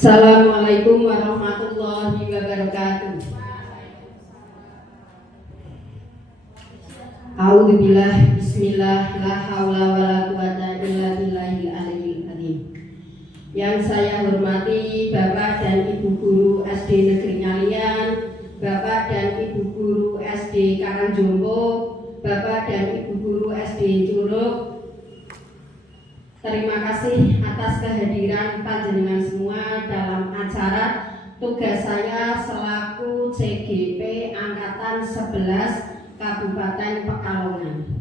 Assalamualaikum warahmatullahi wabarakatuh. A'udzubillah, bismillah, la haula wala quwata illa billahil aliyyil azim. Yang saya hormati Bapak dan Ibu Guru SD Negeri Ngalian, Bapak dan Ibu Guru SD Karangjompo, Bapak dan Ibu Guru SD Curug. Terima kasih atas kehadiran panjenengan semua dalam acara tugas saya selaku CGP Angkatan 11 Kabupaten Pekalongan.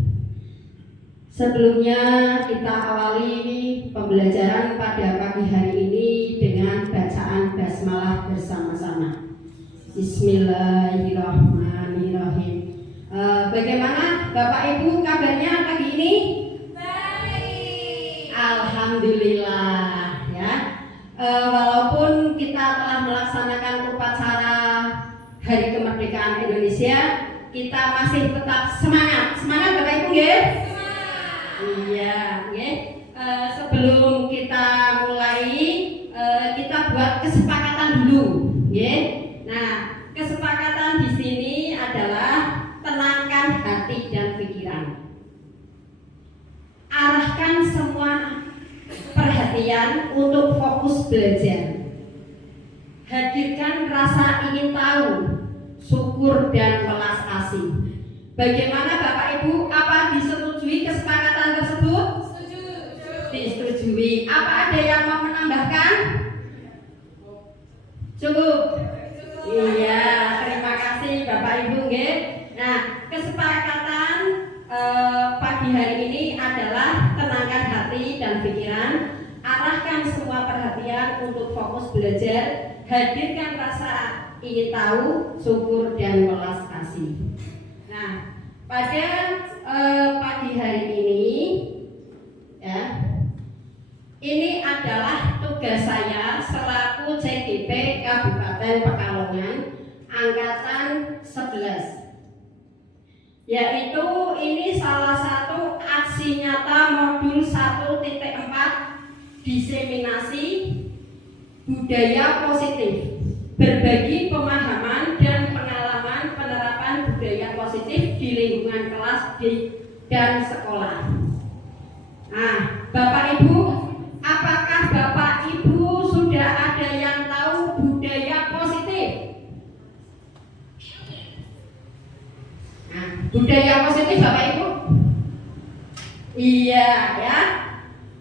Sebelumnya kita awali pembelajaran pada pagi hari ini dengan bacaan basmalah bersama-sama. Bismillahirrahmanirrahim. Bagaimana Bapak Ibu kabarnya pagi ini? Alhamdulillah ya. Walaupun kita telah melaksanakan upacara Hari Kemerdekaan Indonesia, kita masih tetap semangat. Semangat Bapak Ibu nggih? Iya, nggih. Sebelum kita mulai, kita buat kesepakatan dulu, nggih. Nah, kesepakatan di sini adalah tenangkan hati dan pikiran. Arahkan semua perhatian untuk fokus belajar. Hadirkan rasa ingin tahu, syukur dan welas asih. Bagaimana Bapak Ibu? Apa disetujui kesepakatan tersebut? Setuju. Disetujui. Apa ada yang mau menambahkan? Cukup. Iya, terima kasih Bapak Ibu nggih. Nah, kesepakatan pagi hari ini adalah tenangkan hati dan pikiran, arahkan semua perhatian untuk fokus belajar, hadirkan rasa ingin tahu, syukur dan welas asih. Nah, pada pagi hari ini ya, ini adalah tugas saya selaku CGP Kabupaten Pekalongan Angkatan 11. Yaitu ini salah satu aksi nyata modul 1.4 diseminasi budaya positif, berbagi pemahaman dan pengalaman penerapan budaya positif di lingkungan kelas dan sekolah. Nah, Bapak Ibu, apakah Bapak Ibu sudah ada yang tahu budaya positif? Nah, budaya positif Bapak Ibu? Iya ya.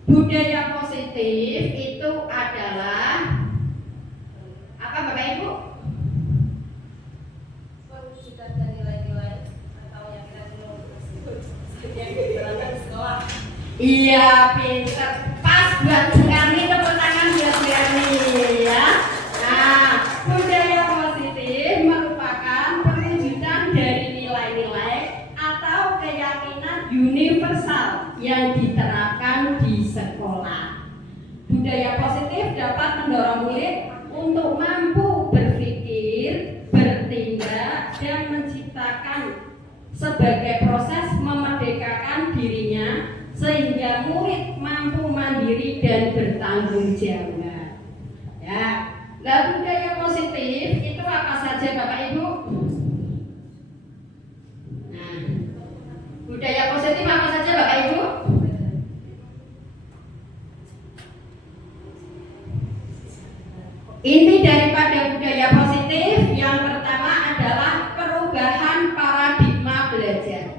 Budaya positif itu adalah apa Bapak Ibu? Perwujudan dari nilai-nilai atau yang kita belum berangkat sekolah. Iya, pinter. Pas buat kami, tepuk tangan buat kami ya. Nah, budaya positif merupakan perwujudan dari nilai-nilai atau keyakinan universal yang diterapkan di sekolah. Budaya positif dapat mendorong murid untuk mampu berpikir, bertindak, dan menciptakan sebagai proses memerdekakan dirinya sehingga murid mampu mandiri dan bertanggung jawab. Ya, nah, budaya positif itu apa saja Bapak Ibu? Nah, budaya positif apa saja Bapak Ibu? Inti daripada budaya positif yang pertama adalah perubahan paradigma belajar.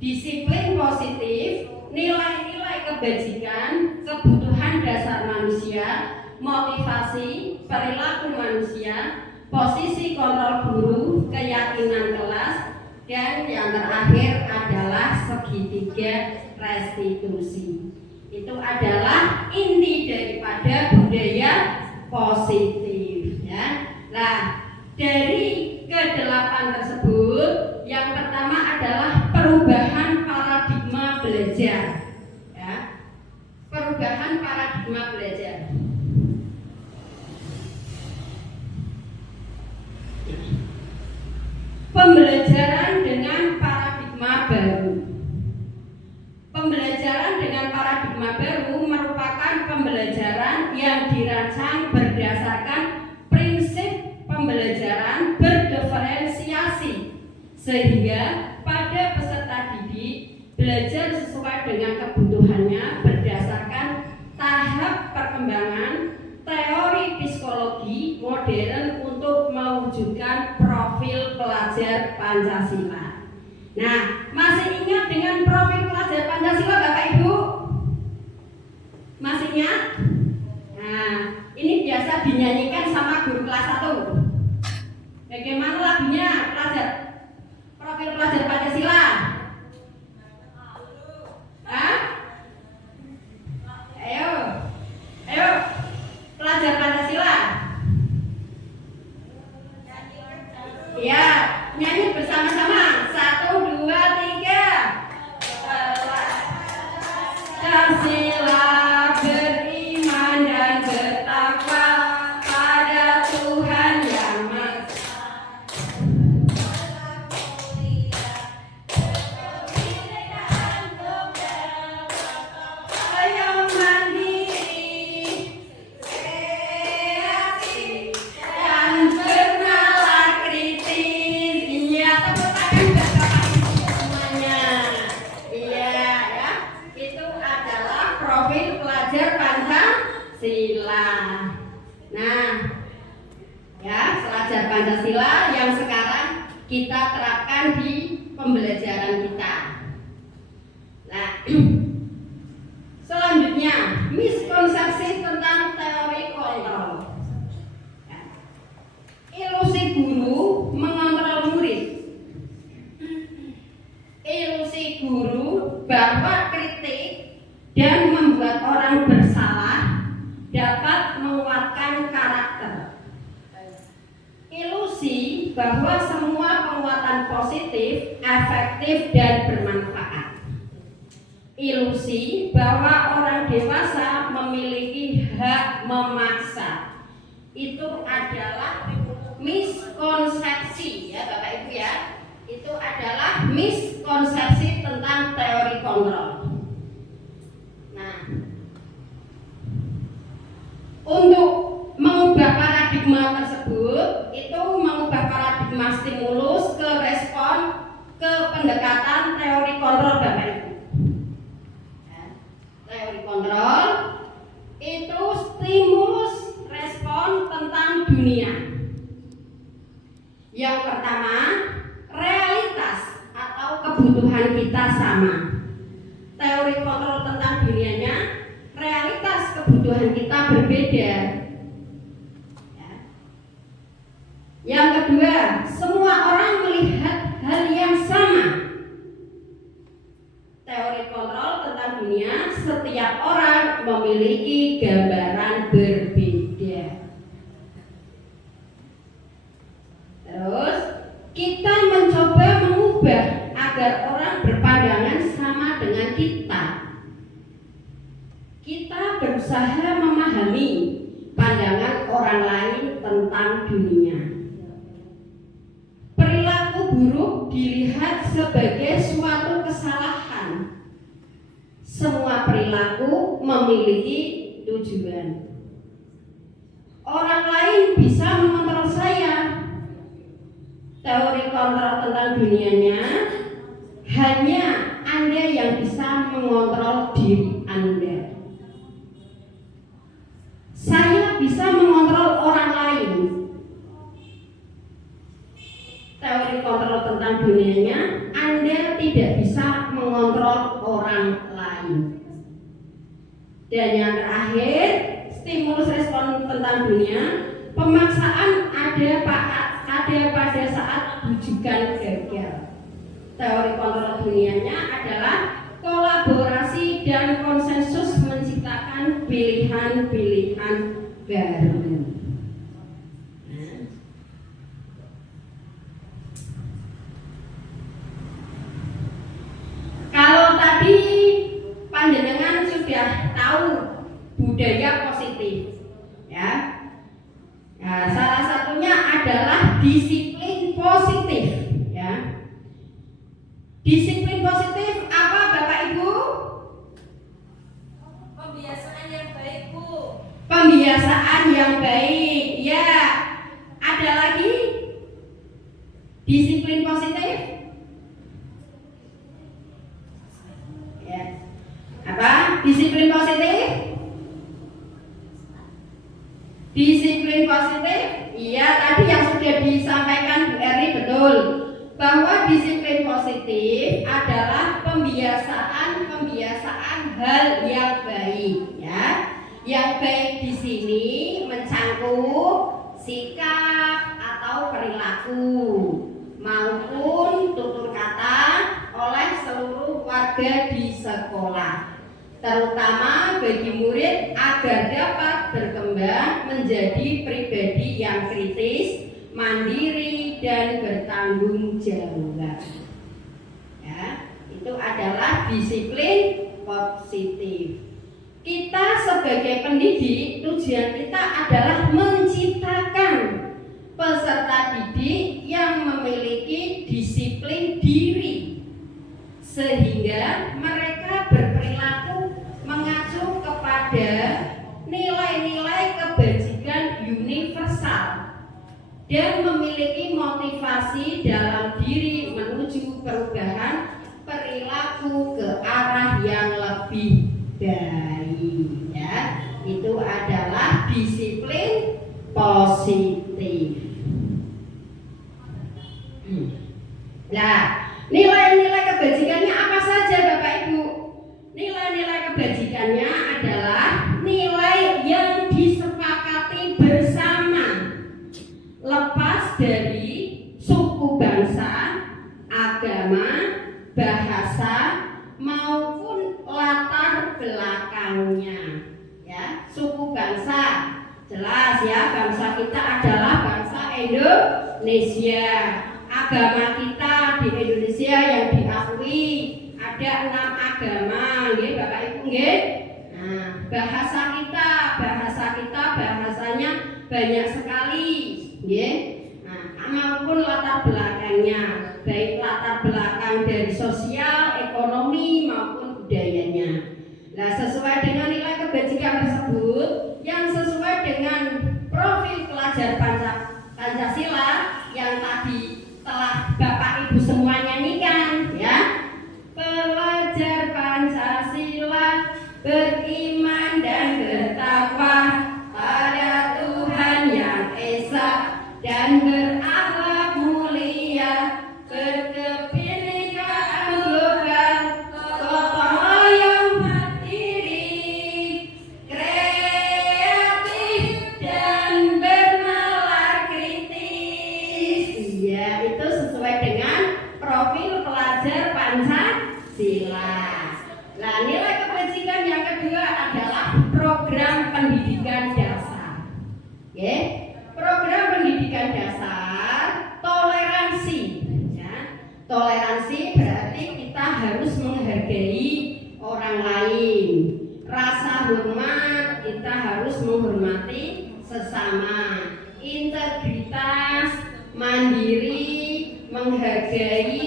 Disiplin positif, nilai-nilai kebajikan, kebutuhan dasar manusia, motivasi, perilaku manusia, posisi kontrol guru, keyakinan kelas, dan yang terakhir adalah segitiga restitusi. Itu adalah inti daripada budaya positif ya. Nah, dari kedelapan tersebut yang pertama adalah perubahan paradigma belajar ya. Perubahan paradigma belajar. Pembelajaran dengan paradigma baru. Pembelajaran dengan paradigma baru merupakan pembelajaran yang dirancang berdasarkan sehingga pada peserta didik belajar sesuai dengan kebutuhannya berdasarkan tahap perkembangan teori psikologi modern untuk mewujudkan profil pelajar Pancasila. Nah, masih ingat dengan profil pelajar Pancasila Bapak Ibu? Masih ingat? Nah, ini biasa dinyanyikan sama guru kelas 1. Bagaimana lagunya pelajar? Profil pelajar Pancasila? Hah? Ayo, ayo, pelajar Pancasila. Ya, nyanyi bersama-sama. 1, 2, 3. Pancasila beriman dan bertakwa pada Tuhan yang Maha. Ayo mandiri, kreatif, dan bernalar kritis. Iya, tepuk tangan buat Bapak Ibu semuanya. Iya, ya. Itu adalah profil pelajar Pancasila. Nah, ya, pelajar Pancasila yang sekarang kita terapkan di pembelajaran kita. Nah, selanjutnya miskonsepsi tentang teori kontrol. Ya. Ilusi guru mengontrol murid. Ilusi guru bahwa kritik dan membuat orang bersalah dapat menguatkan karakter. Ilusi bahwa semua penguatan positif, efektif, dan bermanfaat. Ilusi bahwa orang dewasa memiliki hak memaksa. Itu adalah miskonsepsi, ya Bapak Ibu ya. Itu adalah miskonsepsi tentang teori kontrol. Nah, untuk mengubah paradigma tersebut, itu mengubah paradigma stimulus ke respon ke pendekatan teori kontrol Bapak Ibu. Ya, teori kontrol itu stimulus respon tentang dunia. Yang pertama, realitas atau kebutuhan kita sama. Teori kontrol tentang dunianya, realitas kebutuhan kita berbeda. Ya. Yang kedua, semua orang melihat hal yang sama. Teori kontrol tentang dunia, setiap orang memiliki gambaran berbeda. Terus, kita mencoba mengubah agar orang berpandangan sama dengan kita. Kita berusaha memahami pandangan orang lain tentang dunia. Perilaku buruk dilihat sebagai suatu kesalahan. Semua perilaku memiliki tujuan. Orang lain bisa mengontrol saya. Teori kontrol tentang dunianya, hanya Anda yang bisa mengontrol diri Anda. Saya bisa mengontrol orang lain. Teori kontrol tentang dunianya, Anda tidak bisa mengontrol orang lain. Dan yang terakhir, stimulus respon tentang dunia, pemaksaan ada pada saat bujukan gagal. Teori kontrol dunianya adalah kolaborasi dan konsensus menciptakan pilihan-pilihan baru. Kalau tadi panjenengan sudah tahu budaya positif, ya. Nah, salah satunya adalah disiplin positif, ya. Disiplin positif apa Bapak Ibu? Pembiasaan yang baik, Bu. Pembiasaan yang baik, ya. Ada lagi? Disiplin positif? Disiplin positif, iya tadi yang sudah disampaikan Bu Erni betul, bahwa disiplin positif adalah pembiasaan hal yang baik, ya. Yang baik di sini mencangkup sikap atau perilaku maupun tutur kata oleh seluruh warga di sekolah, terutama bagi murid agar dapat berkembang menjadi pribadi yang kritis, mandiri, dan bertanggung jawab. Ya, itu adalah disiplin positif. Kita sebagai pendidik, tujuan kita adalah menciptakan peserta didik yang memiliki disiplin diri, sehingga mereka berperilaku mengacu kepada nilai-nilai kebajikan universal dan memiliki motivasi dalam diri menuju perubahan perilaku ke arah yang lebih baik, ya. Itu adalah disiplin positif. Nah, nilai-nilai kebajikannya apa saja Bapak Ibu? Nilai-nilai kebajikannya adalah nilai yang disepakati bersama, lepas dari suku bangsa, agama, bahasa, maupun latar belakangnya. Ya, suku bangsa jelas ya, bangsa kita adalah bangsa Indonesia. Agama kita di Indonesia yang diakui ada 6 agama, nggih Bapak Ibu nggih. Nah, bahasa kita bahasanya banyak sekali, nggih. Nah, maupun latar belakangnya, baik latar belakang dari sosial, ekonomi maupun budayanya. Nah, sesuai dengan nilai kebajikan tersebut yang sesuai dengan profil pelajar Pancasila yang tadi telah Bapak Ibu semua nyanyikan, ya. Pelajar Pancasila beriman dan bertakwa pada Tuhan yang esa dan berakhlak mulia, berkebinekaan global, gotong royong mandiri, kreatif dan bernalar kritis. Iya, itu sesuai dengan profil pelajar Pancasila. Nah, nilai kebajikan yang kedua adalah program pendidikan dasar. Oke, program pendidikan dasar toleransi. Ya, toleransi berarti kita harus menghargai orang lain. Rasa hormat, kita harus menghormati sesama. Integritas, mandiri, menghargai,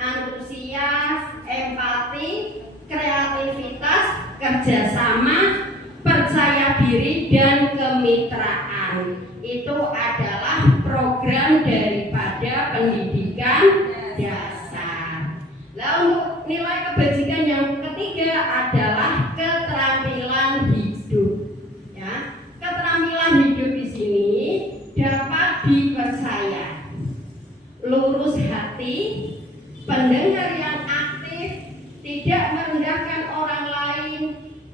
antusias, empati, kreativitas, kerjasama, percaya diri, dan kemitraan. Itu adalah program daripada pendidikan dasar. Nah, untuk nilai kebajikan yang ketiga adalah keterampilan hidup. Ya, keterampilan hidup di sini dapat dipercaya, lurus hati, pendengar yang aktif, tidak merendahkan orang lain,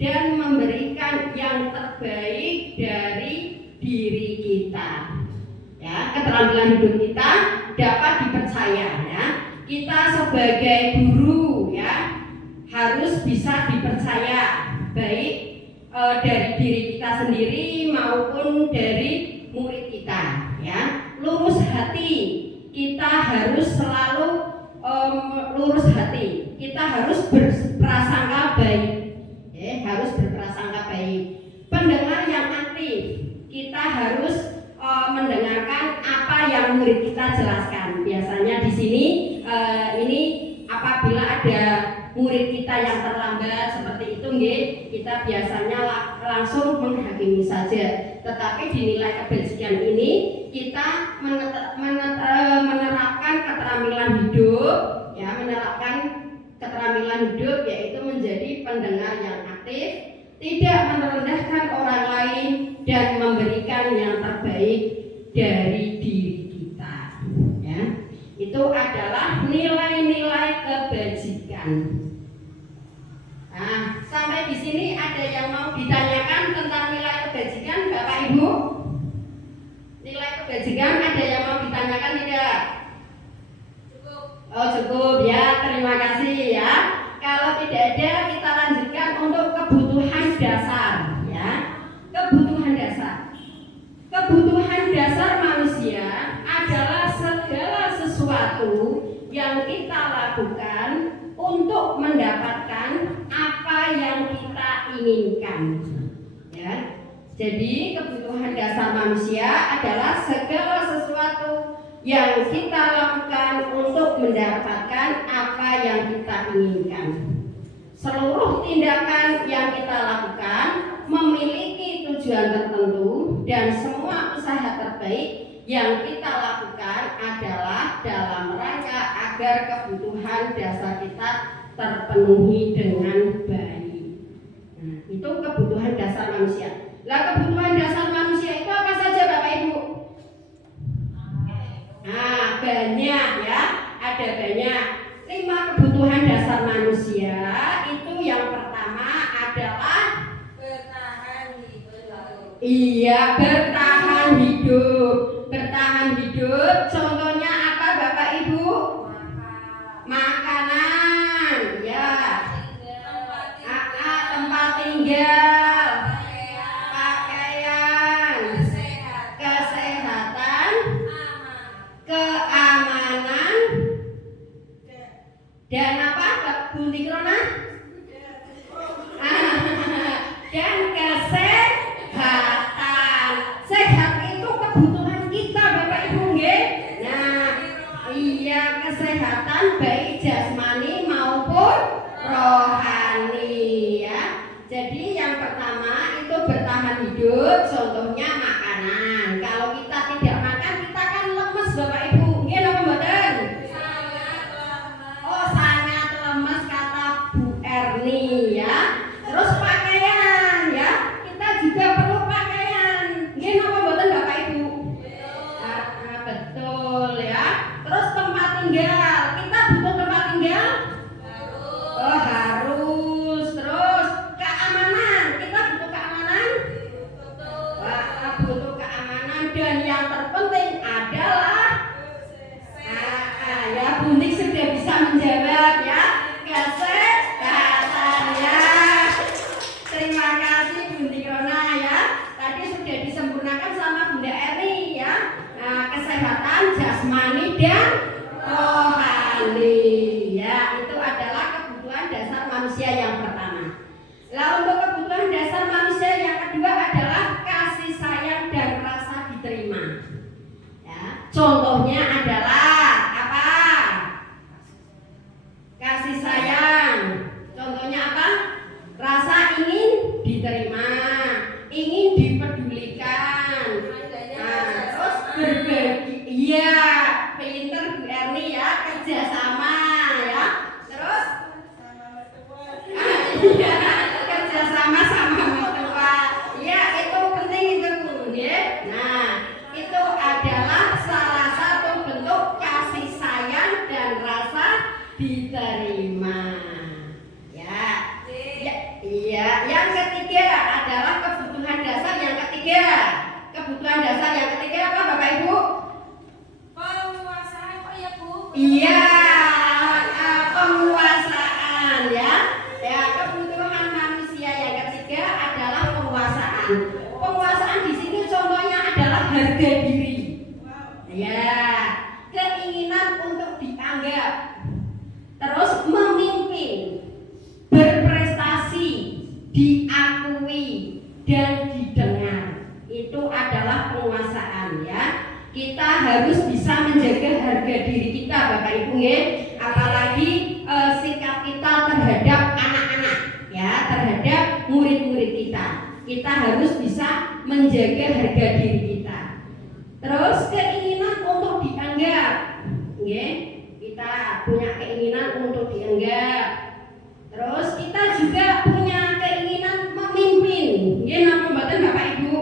dan memberikan yang terbaik dari diri kita. Ya, keterampilan hidup kita dapat dipercaya, ya. Kita sebagai guru, ya, harus bisa dipercaya baik dari diri kita sendiri maupun dari murid kita, ya. Lurus hati, kita harus selalu lurus hati. Kita harus berprasangka baik, harus berprasangka baik. Pendengar yang aktif, kita harus mendengarkan apa yang murid kita jelaskan. Biasanya di sini ini apabila ada murid kita yang terlambat seperti itu, kita biasanya langsung menghakimi saja. Tetapi di nilai kebajikan ini kita menerapkan keterampilan hidup, ya, menerapkan keterampilan hidup yaitu menjadi pendengar yang aktif, tidak merendahkan orang lain, dan memberikan yang terbaik dari diri kita. Ya, itu adalah nilai-nilai kebajikan. Nah, sampai di sini ada yang mau ditanyakan tentang nilai kebajikan, Bapak Ibu? Nilai kebajikan ada yang mau ditanyakan tidak? Cukup. Oh cukup ya, terima kasih ya. Kalau tidak ada, kita lanjutkan untuk kebutuhan dasar ya. Kebutuhan dasar. Kebutuhan dasar manusia adalah segala sesuatu yang kita lakukan untuk mendapatkan apa yang kita inginkan. Ya. Jadi kebutuhan dasar manusia adalah segala sesuatu yang kita lakukan untuk mendapatkan apa yang kita inginkan. Seluruh tindakan yang kita lakukan memiliki tujuan tertentu dan semua usaha terbaik yang kita lakukan adalah dalam rangka agar kebutuhan dasar kita terpenuhi dengan baik. Nah, itu kebutuhan dasar manusia. Lah kebutuhan dasar manusia itu apa saja Bapak Ibu? Nah, banyak ya, ada banyak. 5 kebutuhan dasar manusia itu yang pertama adalah Bertahan hidup. iya, bertahan hidup. Bertahan hidup contohnya apa Bapak Ibu? Makanan, ya. Tempat tinggal, pakaian, kesehatan, keamanan, dan apa Bu Tikrona? Dan kesehatan. Sehat itu kebutuhan kita Bapak Ibu nggih. Nah, iya kesehatan baik jasmani maupun rohani ya. Jadi yang pertama itu bertahan hidup, contohnya makanan. Kalau kita tidak makan kita kan lemes Bapak Ibu. Nggih napa mboten? Oh, sangat lemes kata Bu Erni ya. Terus pakaian ya. Kita juga perlu pakaian. Nggih napa mboten Bapak Ibu? Betul ya. Terus tempat tinggal. Kita butuh tempat tinggal? Oh, harus. Terus keamanan. Kita butuh keamanan? Butuh keamanan dan yang terpenting adalah ya Bunik sudah bisa menjawab ya. Kesehatan ya. Terima kasih Bunik Rona ya. Tadi sudah disempurnakan sama Bunda Eri ya. Nah, kesehatan jasmani dan rohani ya. Itu adalah kebutuhan dasar manusia yang pertama. Lah untuk kebutuhan dasar manusia yang kedua adalah kasih sayang dan rasa diterima. Ya, contohnya adalah apa? Kasih sayang. Contohnya apa? Rasa ingin diterima, ingin dipedulikan. Nah, terus berbagi. Iya, pinter Bu Erni ya, kerjasama ya. Terus iya, kerjasama sama mertua. Ya, itu penting itu ya. Nah, itu adalah salah satu bentuk kasih sayang dan rasa diterima. Ya. Ya, iya. Yang ketiga adalah kebutuhan dasar yang ketiga. Kebutuhan dasar yang ketiga apa Bapak Ibu? Penguasaan kok ya Bu? Iya, penguasaan ya. Ya, kebutuhan manusia yang ketiga adalah penguasaan. Penguasaan di sini contohnya adalah harga diri. Ya, keinginan untuk dianggap, terus memimpin, berprestasi, diakui dan didengar. Itu adalah penguasaan ya. Kita harus bisa menjaga harga diri kita Bapak Ibu nggih. Apalagi sikap kita terhadap anak-anak ya, terhadap murid-murid kita. Kita harus bisa menjaga harga diri kita. Terus keinginan untuk dianggap. Nggih, kita punya keinginan untuk dianggap. Terus kita juga punya keinginan memimpin. Nggih napa mboten Bapak Ibu?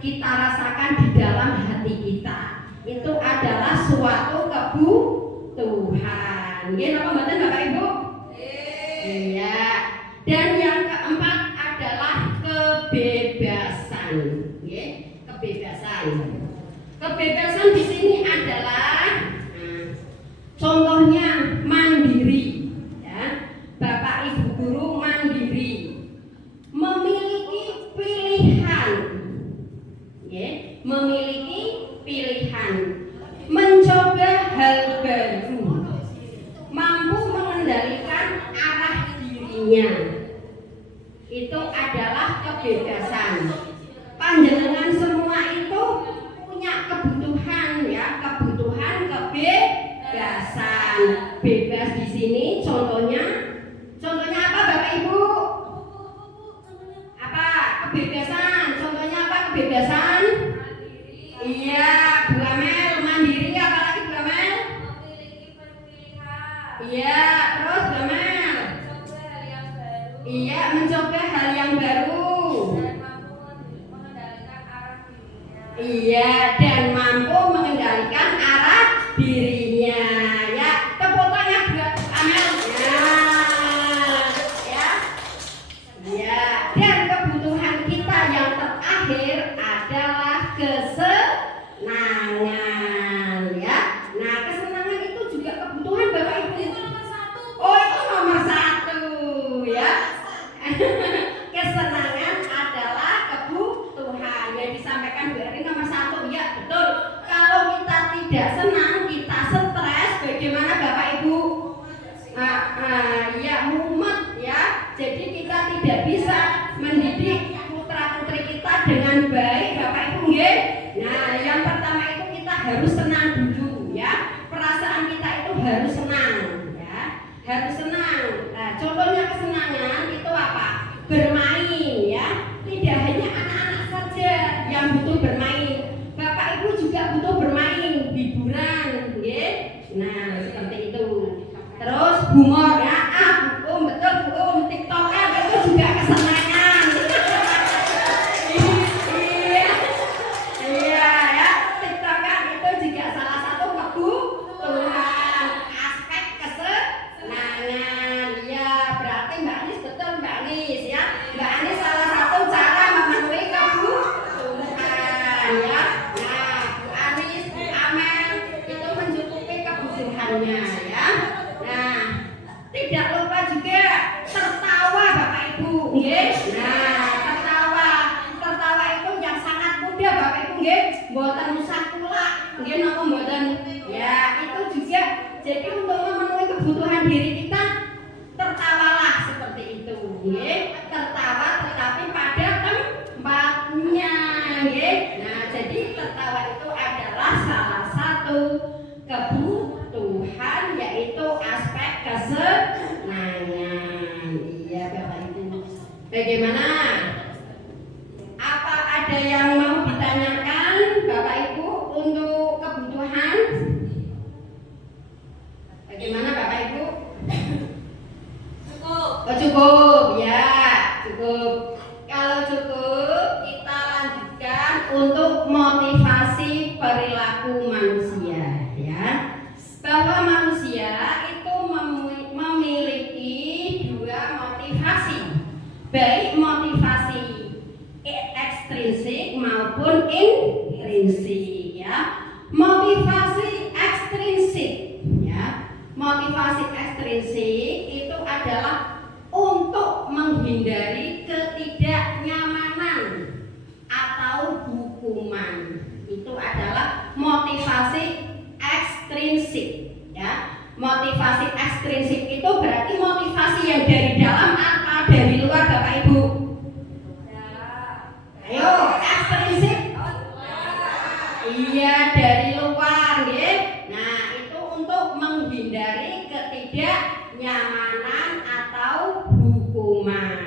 kita rasakan di dalam hati kita. Itu adalah suatu kebutuhan. Nggih napa mboten Bapak Ibu? Iya. Dan yang keempat adalah kebebasan. Nggih, kebebasan. Kebebasan di sini adalah contohnya mandiri, ya. Bapak Ibu guru mandiri, memiliki pilihan, ya. Memiliki pilihan, mencoba hal baru, mampu mengendalikan arah dirinya. Itu adalah kebebasan. Panjenengan semua itu punya kebutuhan, ya, kebutuhan kebebasan. Bebas di sini contohnya apa Bapak Ibu? Apa kebebasan? Contohnya apa kebebasan? Iya, Bu Amel mandiri, apalagi Bu Amel? Iya, terus Bu Amel? Iya, mencoba hal yang baru. Iya, dan mampu mengendalikan arah dirinya. Ya, tepuk tangan buat Amel. Ya, dan kebutuhan kita yang terakhir adalah kesenangan. Ya, nah kesenangan itu juga kebutuhan Bapak Ibu. Oh, itu nomor 1, ya. Kesenangan adalah kebutuhan yang disampaikan Bu Erin nomor 1, ya betul. Kalau kita tidak senang, kita stres, bagaimana Bapak Ibu? Ya mumet, ya. Jadi kita tidak bisa mendidik putra putri kita dengan baik, Bapak Ibu, nggih. Nah, yang pertama itu kita harus senang dulu, ya. Perasaan kita itu harus senang, ya. Harus senang. Nah, contohnya kesenangan itu apa? Bermain, ya. Tidak hanya anak-anak saja yang butuh bermain. Bapak Ibu juga butuh bermain, hiburan, nggih. Nah, seperti itu. Terus humor, ya. Betul Bu, TikTokan itu juga kesenangan. Iya, ya. TikTokan itu juga salah satu kebutuhan, aspek kesenangan. Iya, berarti Mbak Anis betul Mbak Anis, ya. Mbak Anis salah satu cara memenuhi kebutuhan, ya. Nah, Bu Anis, Bu Amel itu mencukupi kebutuhannya, ya. Nah, tidak lupa juga tertawa Bapak Ibu, nggih. Nah, tertawa itu yang sangat mudah Bapak Ibu, nggih. Mboten usah kula, nggih napa mboten? Ya, itu juga jadi untuk memenuhi kebutuhan diri kita, tertawalah seperti itu, nggih. Tertawa tetapi pada tempatnya, nggih. Nah, jadi tertawa itu adalah salah satu kebutuhan, yaitu aspek kesenangan. Iya Bapak Ibu. Bagaimana? Apa ada yang mau ditanyakan Bapak Ibu untuk kebutuhan? Bagaimana Bapak Ibu? Cukup. Oh cukup, ya cukup. Kalau cukup, kita lanjutkan untuk motivasi perilaku manusia, ya. Bahwa manusia itu memiliki 2 motivasi, baik motivasi ekstrinsik maupun intrinsik, ya. Motivasi ekstrinsik, ya. Motivasi ekstrinsik itu adalah untuk menghindari ketidaknyamanan atau hukuman. Itu adalah motivasi ekstrinsik, ya. Motivasi ekstrinsik itu berarti motivasi yang dari dalam atau dari luar Bapak Ibu? Ayo, ekstrinsik. Iya, dari luar, nggih. Nah, itu untuk menghindari ketidaknyamanan atau hukuman.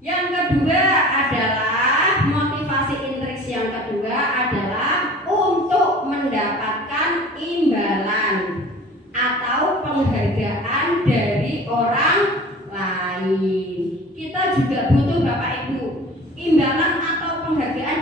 Yang kedua adalah motivasi intrinsik, yang kedua adalah untuk mendapatkan imbalan atau penghargaan dari orang lain. Kita juga butuh Bapak Ibu imbalan atau penghargaan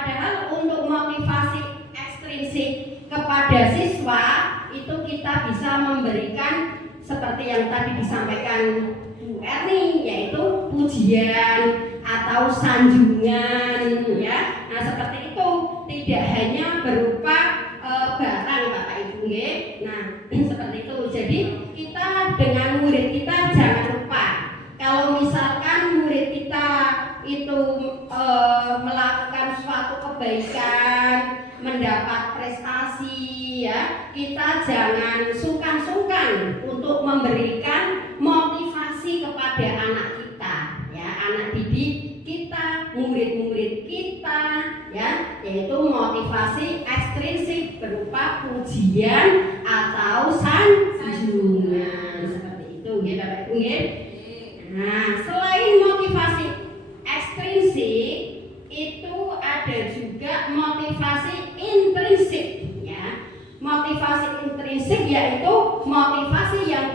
Padahal untuk motivasi ekstrinsik kepada siswa itu kita bisa memberikan seperti yang tadi disampaikan Bu Erni, yaitu pujian atau sanjungan ya. Nah, seperti itu, tidak hanya berupa barang Bapak Ibu nggih. Nah, seperti itu. Jadi kita dengan murid kita jangan lupa kalau misalkan murid kita itu melakukan suatu kebaikan, mendapat prestasi ya, kita jangan sungkan-sungkan untuk memberikan motivasi kepada anak kita ya, anak didik kita, murid-murid kita ya, yaitu motivasi ekstrinsik berupa pujian atau sanjungan seperti itu nggih Bapak Ibu nggih. Nah, selain motivasi ekstrinsik itu ada juga motivasi intrinsik ya. Motivasi intrinsik yaitu motivasi yang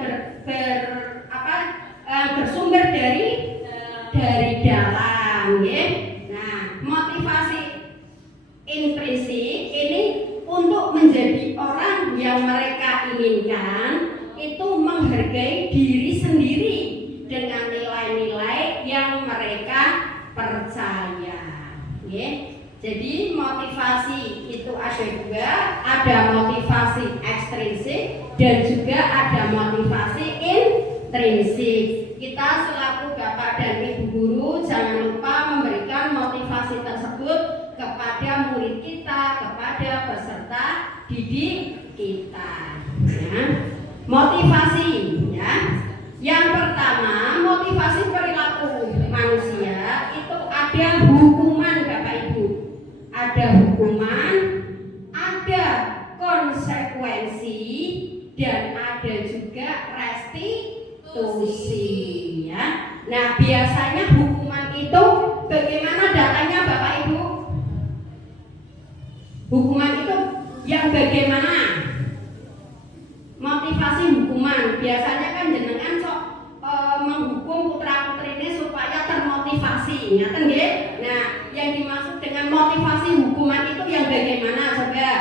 bersumber dari dalam ya. Nah, motivasi intrinsik ini untuk menjadi orang yang mereka inginkan itu menghargai diri sendiri dengan nilai-nilai yang mereka percaya ya. Jadi motivasi itu ada dua, ada motivasi ekstrinsik dan juga ada motivasi intrinsik. Kita selaku Bapak dan Ibu guru jangan lupa memberikan motivasi tersebut kepada murid kita, kepada peserta didik kita ya. Motivasi ya. Yang pertama, motivasi perilaku manusia itu ada hukuman Bapak Ibu. Ada hukuman, ada konsekuensi, dan ada juga restitusi ya. Nah, biasanya hukuman itu bagaimana datanya Bapak Ibu? Hukuman itu yang bagaimana? Motivasi hukuman biasanya kan jenengan sok menghukum putra-putrine supaya termotivasi, ngaten nggih? Nah, yang dimaksud dengan motivasi hukuman itu yang bagaimana coba?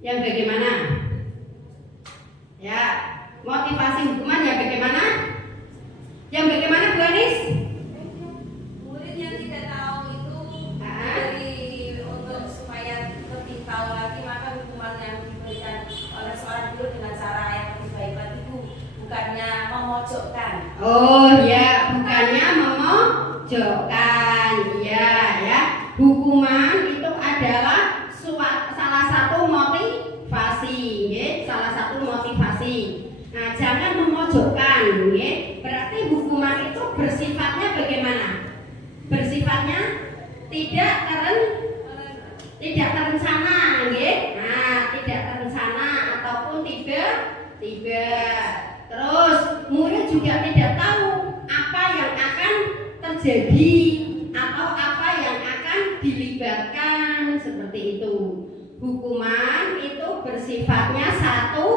Yang bagaimana? Ya, motivasi hukuman yang bagaimana? Yang bagaimana Bu Anis? Murid yang tidak tahu itu untuk supaya lebih tahu lagi, maka hukuman yang diberikan oleh seorang guru dengan cara yang lebih baik lagi Bu, bukannya memojokkan. Oh ya, bukannya memojokkan. Iya ya. Hukuman itu adalah salah satu motivasi, ya, salah satu motivasi. Nah, jangan memojokkan, ya. Berarti hukuman itu bersifatnya bagaimana? Bersifatnya tidak terencana, ya. Nah, tidak terencana ataupun tiba-tiba. Terus murid juga tidak tahu apa yang akan terjadi atau apa yang akan dilibatkan seperti itu. Hukuman itu bersifatnya satu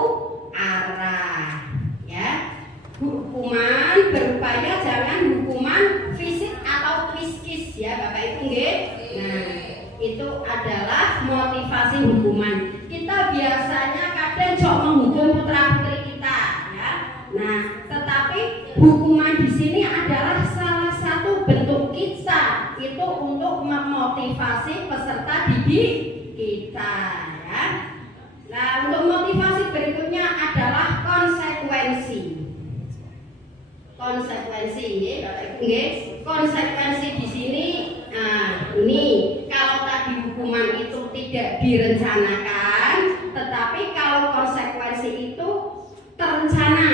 arah, ya. Hukuman berupaya jangan hukuman fisik atau psikis ya Bapak Ibu nggih. Nah, itu adalah motivasi hukuman. Kita biasanya kadang sok menghukum putra-putri kita, ya. Nah, tetapi hukuman di sini adalah salah satu bentuk kita itu untuk memotivasi peserta didik kita, ya. Nah, untuk motivasi berikutnya adalah konsekuensi. Konsekuensi, ya, Bapak Ibu nggih. Konsekuensi di sini, nah, ini kalau tadi hukuman itu tidak direncanakan, tetapi kalau konsekuensi itu terencana,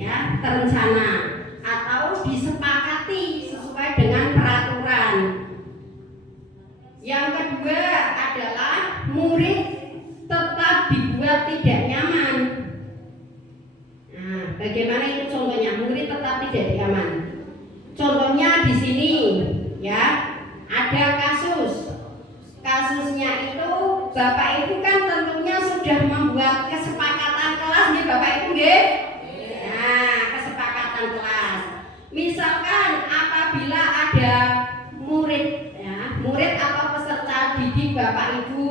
ya, terencana atau disepakati sesuai dengan peraturan. Yang kedua adalah murid tetap dibuat tidak nyaman. Nah, bagaimana itu contohnya? Murid tetap tidak nyaman. Contohnya di sini, ya, ada kasusnya itu Bapak Ibu kan tentunya sudah membuat kesepakatan kelas nih Bapak Ibu nggih. Nah, kesepakatan kelas. Misalkan apabila ada murid Bapak Ibu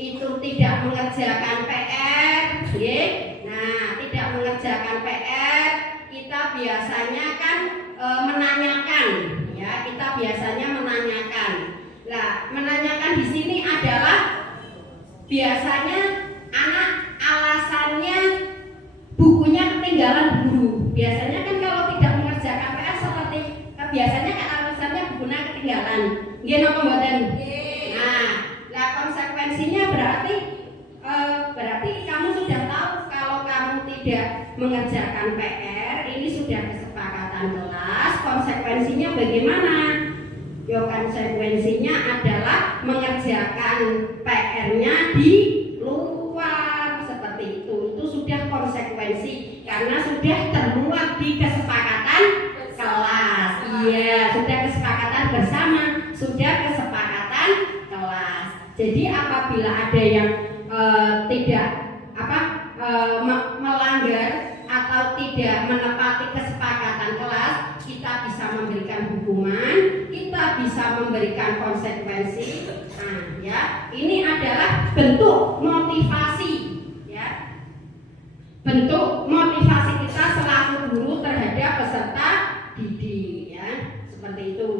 itu tidak mengerjakan PR, nggih. Nah, tidak mengerjakan PR, kita biasanya kan menanyakan, ya. Kita biasanya menanyakan. Nah, menanyakan di sini adalah biasanya anak alasannya bukunya ketinggalan guru. Biasanya kan kalau tidak mengerjakan PR seperti biasanya kan alasannya bukunya ketinggalan. Nggih napa mboten? Nah, konsekuensinya berarti kamu sudah tahu kalau kamu tidak mengerjakan PR, ini sudah kesepakatan kelas. Konsekuensinya bagaimana? Ya konsekuensinya adalah mengerjakan PR-nya di luar seperti itu. Itu sudah konsekuensi karena sudah termuat di kesepakatan kelas. Iya, sudah kesepakatan bersama, sudah kesepakatan kelas. Jadi apabila ada yang melanggar atau tidak menepati kesepakatan kelas, kita bisa memberikan hukuman, kita bisa memberikan konsekuensi. Nah, ya, ini adalah bentuk motivasi, ya. Bentuk motivasi kita selaku guru terhadap peserta didik, ya. Seperti itu.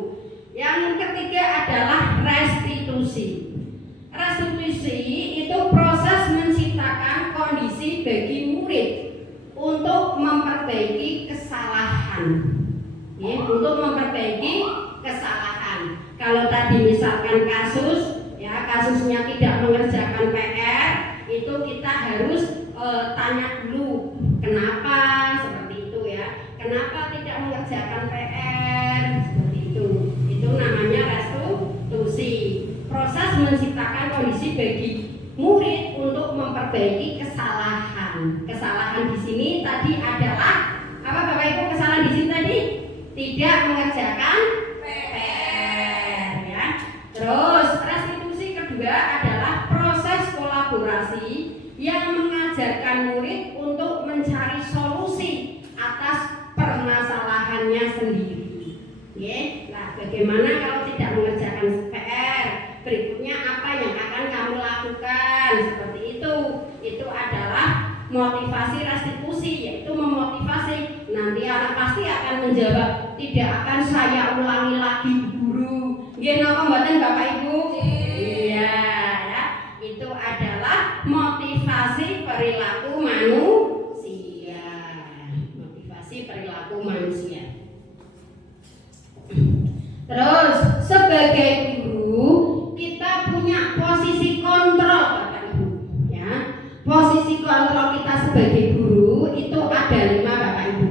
Yang ketiga adalah restitusi. Restitusi itu proses menciptakan kondisi bagi murid untuk memperbaiki kesalahan. Ya, untuk memperbaiki kesalahan. Kalau tadi misalkan kasusnya tidak mengerjakan PR, itu kita harus tanya dulu kenapa seperti itu, ya. Kenapa tidak mengerjakan PR seperti itu? Itu namanya restitusi. Proses menciptakan kondisi bagi murid untuk memperbaiki kesalahan. Kesalahan di sini tadi adalah apa, Bapak Ibu? Kesalahan di sini tadi tidak mengerjakan PR, ya. Terus restitusi kedua adalah proses kolaborasi yang mengajarkan murid untuk mencari solusi atas permasalahannya sendiri. Ya, nah bagaimana kalau tidak mengerjakan PR? Berikutnya apa yang akan kamu lakukan? Seperti itu. Itu adalah motivasi restitusi, yaitu memotivasi. Nanti anak pasti akan menjawab, tidak akan saya ulangi lagi guru. Nggih napa mboten Bapak Ibu? Iya, ya. Itu adalah motivasi perilaku manusia. Motivasi perilaku manusia. Terus sebagai guru kita punya posisi kontrol, Bapak Ibu, ya. Posisi kontrol kita sebagai guru itu ada 5, Bapak Ibu.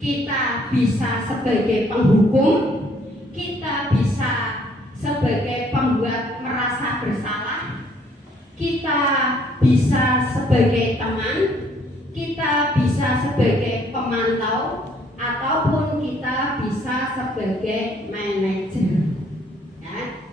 Kita bisa sebagai penghukum, kita bisa sebagai pembuat merasa bersalah, kita bisa sebagai teman, kita bisa sebagai pemantau, ataupun kita bisa sebagai manajer.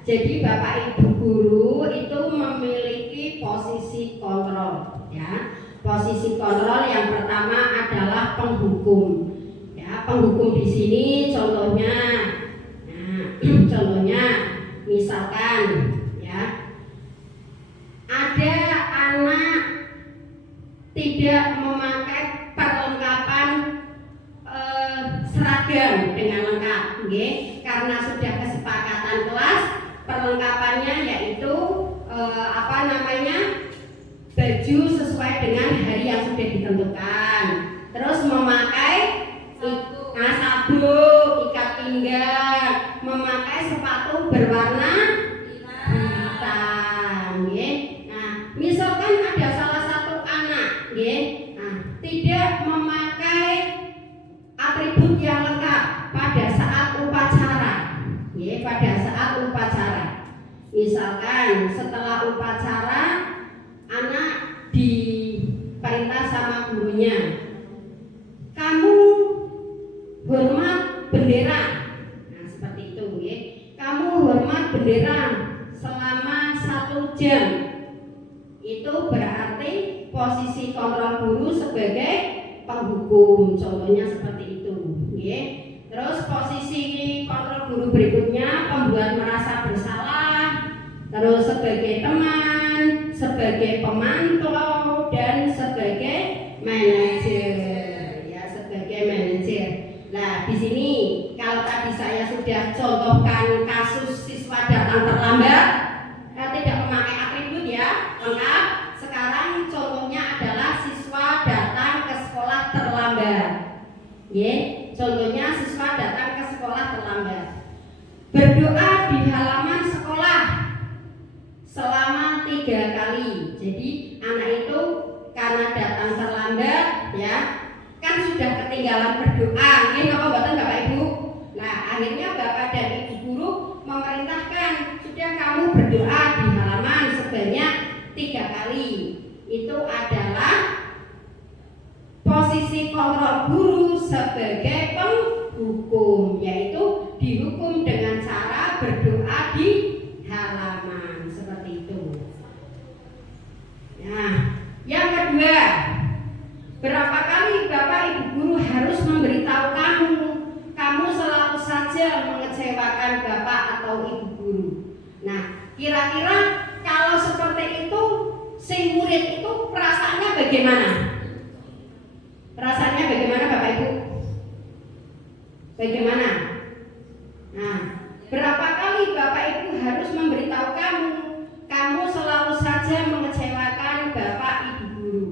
Jadi Bapak Ibu guru itu memiliki posisi kontrol, ya. Posisi kontrol yang pertama adalah penghukum. Ya, penghukum di sini contohnya, contohnya misalkan, ya, ada anak tidak memakai perlengkapan seragam dengan lengkap, okay? Karena sudah kesepakatan kelas. Perlengkapannya yaitu baju sesuai dengan hari yang sudah ditentukan. Terus memakai sabuk, ikat pinggang, memakai sepatu berwarna hitam. Nah, misalkan ada salah satu anak, tidak memakai atribut yang lengkap pada saat upacara. Pada saat upacara, misalkan setelah upacara anak diperintah sama gurunya, kamu hormat bendera. Nah seperti itu, kamu hormat bendera selama 1 jam. Itu berarti posisi kontrol guru sebagai penghukum. Contohnya seperti itu, Terus posisi kontrol guru berikutnya pembuat merasa bersalah. terus sebagai teman, sebagai pemantau, dan sebagai manajer. Ya, sebagai manajer. Nah, di sini kalau tadi saya sudah contohkan kasus siswa datang terlambat, tidak memakai atribut ya, lengkap. Sekarang contohnya adalah siswa datang ke sekolah terlambat. Contohnya siswa datang ke sekolah terlambat. Berdoa di halaman sekolah selama 3 kali. Jadi anak itu karena datang terlambat, ya, kan sudah ketinggalan berdoa. Ini apa buatan Bapak Ibu? Nah, akhirnya Bapak dan Ibu guru memerintahkan sudah kamu berdoa di halaman sebanyak 3 kali. Itu adalah posisi kontrol guru sebagai penghukum, yaitu dihukum dengan cara berdoa di halaman seperti itu. Nah, yang kedua, berapa kali Bapak Ibu guru harus memberitahu kamu selalu saja mengecewakan Bapak atau Ibu guru. Nah, kira-kira kalau seperti itu, si murid itu perasaannya bagaimana? Perasaannya bagaimana Bapak Ibu? Bagaimana? Nah, berapa kali Bapak Ibu harus memberitahu kamu selalu saja mengecewakan Bapak Ibu guru.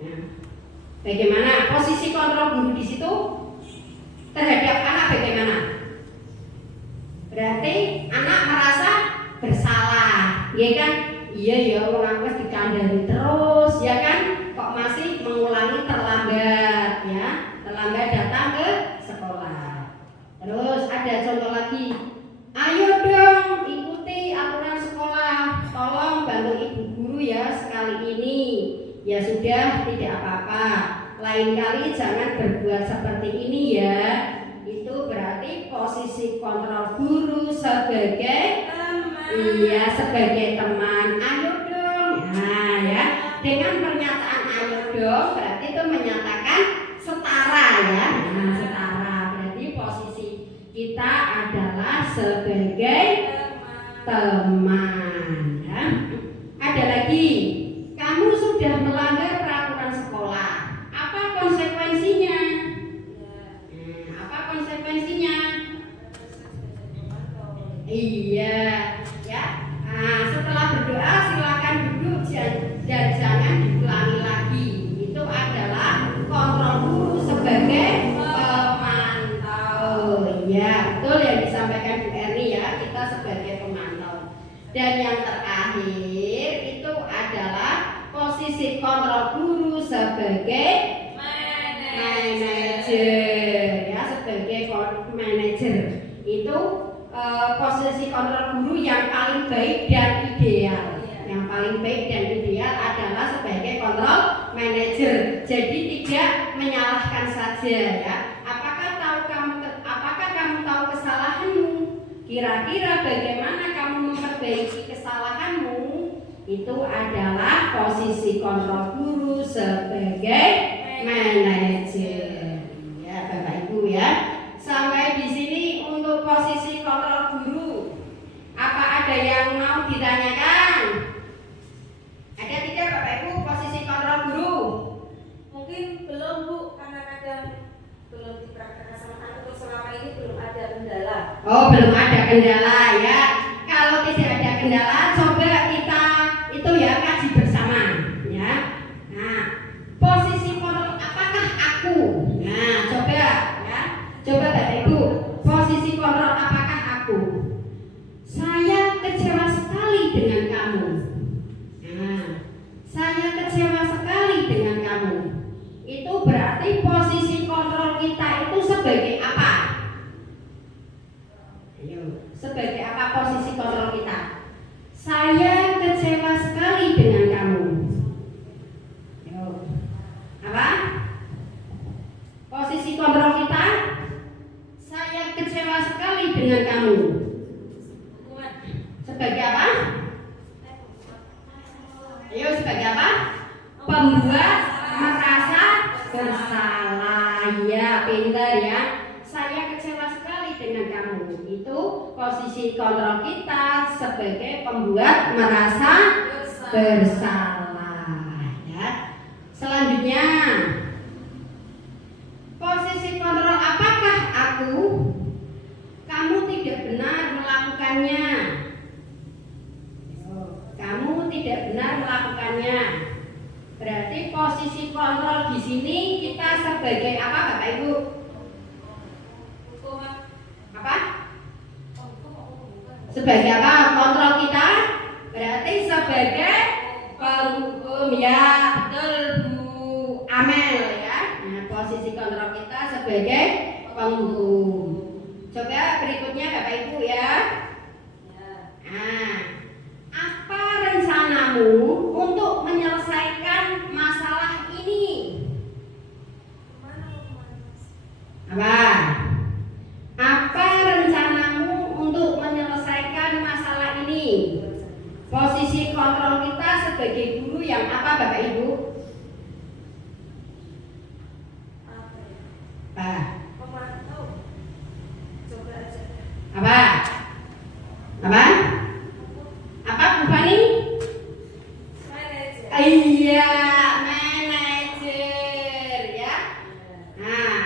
Nah, bagaimana posisi kontrol guru di situ terhadap anak bagaimana? Berarti anak merasa bersalah, ya kan? Iya ya, orang wis dikandani terus, ya kan? Kok masih mengulangi terlambat, ya? Terlambat datang ke sekolah. Terus ada contoh lagi. Ayo dong ikuti aturan sekolah. Tolong bantu ibu guru ya sekali ini. Ya sudah, tidak apa-apa. Lain kali jangan berbuat seperti ini ya. Itu berarti posisi kontrol guru sebagai teman. Iya, sebagai teman. Ayo dong. Nah, ya. Dengan pernyataan ayo dong berarti itu menyatakan setara ya. Nah, setara. Berarti posisi kita adalah sebagai teman ya. Ada lagi, kamu sudah melanggar peraturan sekolah. Apa konsekuensinya? Apa konsekuensinya? Iya, ya. Nah, setelah berdoa silakan duduk dan jangan diulangi lagi. Itu adalah kontrol guru sebagai pemantau. Ya, betul yang disampaikan Bu Erni ya, kita sebagai pemantau. Dan yang terakhir itu adalah posisi kontrol guru sebagai manajer ya, sebagai manajer. Itu posisi kontrol guru yang paling baik dan ideal. Yang paling baik dan ideal adalah sebagai kontrol manajer. Jadi tidak menyalahkan saja ya. Apakah kamu tahu kesalahanmu? Kira-kira bagaimana kamu memperbaiki kesalahanmu? Itu adalah posisi kontrol guru sebagai manajer. Ya, Bapak Ibu ya. Sampai di sini untuk posisi kontrol guru. Apa ada yang mau ditanyakan? Ada tidak Bapak Ibu posisi kontrol guru? Mungkin belum Bu, karena kadang belum dipraktekkan sama anak untuk selama ini belum ada kendala. Oh, belum ada kendala ya. Kalau tidak ada kendala, coba kita itu ya kaji bersama ya. Nah, posisi kontrol apakah aku? Nah, coba ya. Coba Bapak Ibu, posisi kontrol apakah aku? Saya kecewa sekali dengan kamu. Nah, saya kecewa sekali dengan kamu. Itu berarti posisi kontrol kita itu sebagai apa? Ayo, sebagai apa posisi kontrol kita? Saya kecewa sekali dengan kamu. Ayo, apa? Posisi kontrol kita? Saya kecewa sekali dengan kamu. Sebagai apa? Ayo, sebagai apa? Pembuat merasa bersalah. Ya, pintar ya. Saya kecewa sekali dengan kamu. Itu posisi kontrol kita sebagai pembuat merasa bersalah ya. Selanjutnya, posisi kontrol apakah aku? Kamu tidak benar melakukannya. Kamu tidak benar melakukannya. Berarti posisi kontrol di sini kita sebagai apa, Bapak Ibu? Apa? Sebagai apa? Kontrol kita berarti sebagai penghukum ya, betul Bu Amel ya. Nah, posisi kontrol kita sebagai penghukum. Coba berikutnya Bapak Ibu ya. Nah, apa rencanamu untuk menyelesaikan masalah ini? Apa? Apa rencanamu untuk menyelesaikan masalah ini? Posisi kontrol kita sebagai guru yang apa Bapak Ibu? Apa? Apa? Apa? Apa Bu Fani? Iya, manajer ya. Nah,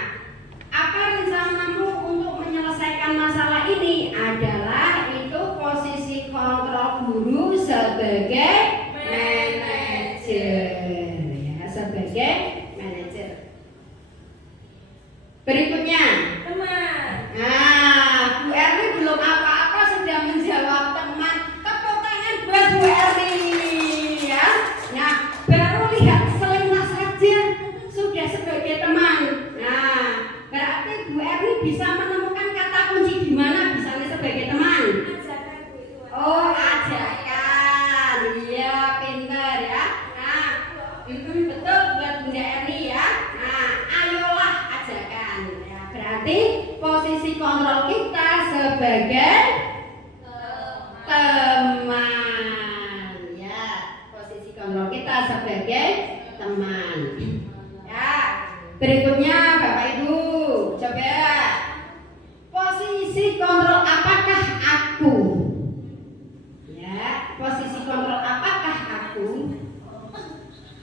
apa rencanamu untuk menyelesaikan masalah ini? Adalah itu posisi kontrol guru sebagai manajer ya, sebagai manajer. Berikutnya, nah, Bu Erni belum apa-apa sudah menjawab teman. Tepuk tangan buat Bu Erni ya. Nah, baru lihat selintas saja sudah sebagai teman. Nah, berarti Bu Erni bisa menemukan kata kunci di mana bisanya sebagai teman. Oh, ajakan. Iya, pintar ya. Nah, betul buat Bunda Erni ya. Nah, ayolah ajakan. Ya, berarti posisi kontrol kita sebagai teman ya, posisi kontrol kita sebagai teman ya. Berikutnya Bapak Ibu, coba posisi kontrol apakah aku ya, posisi kontrol apakah aku?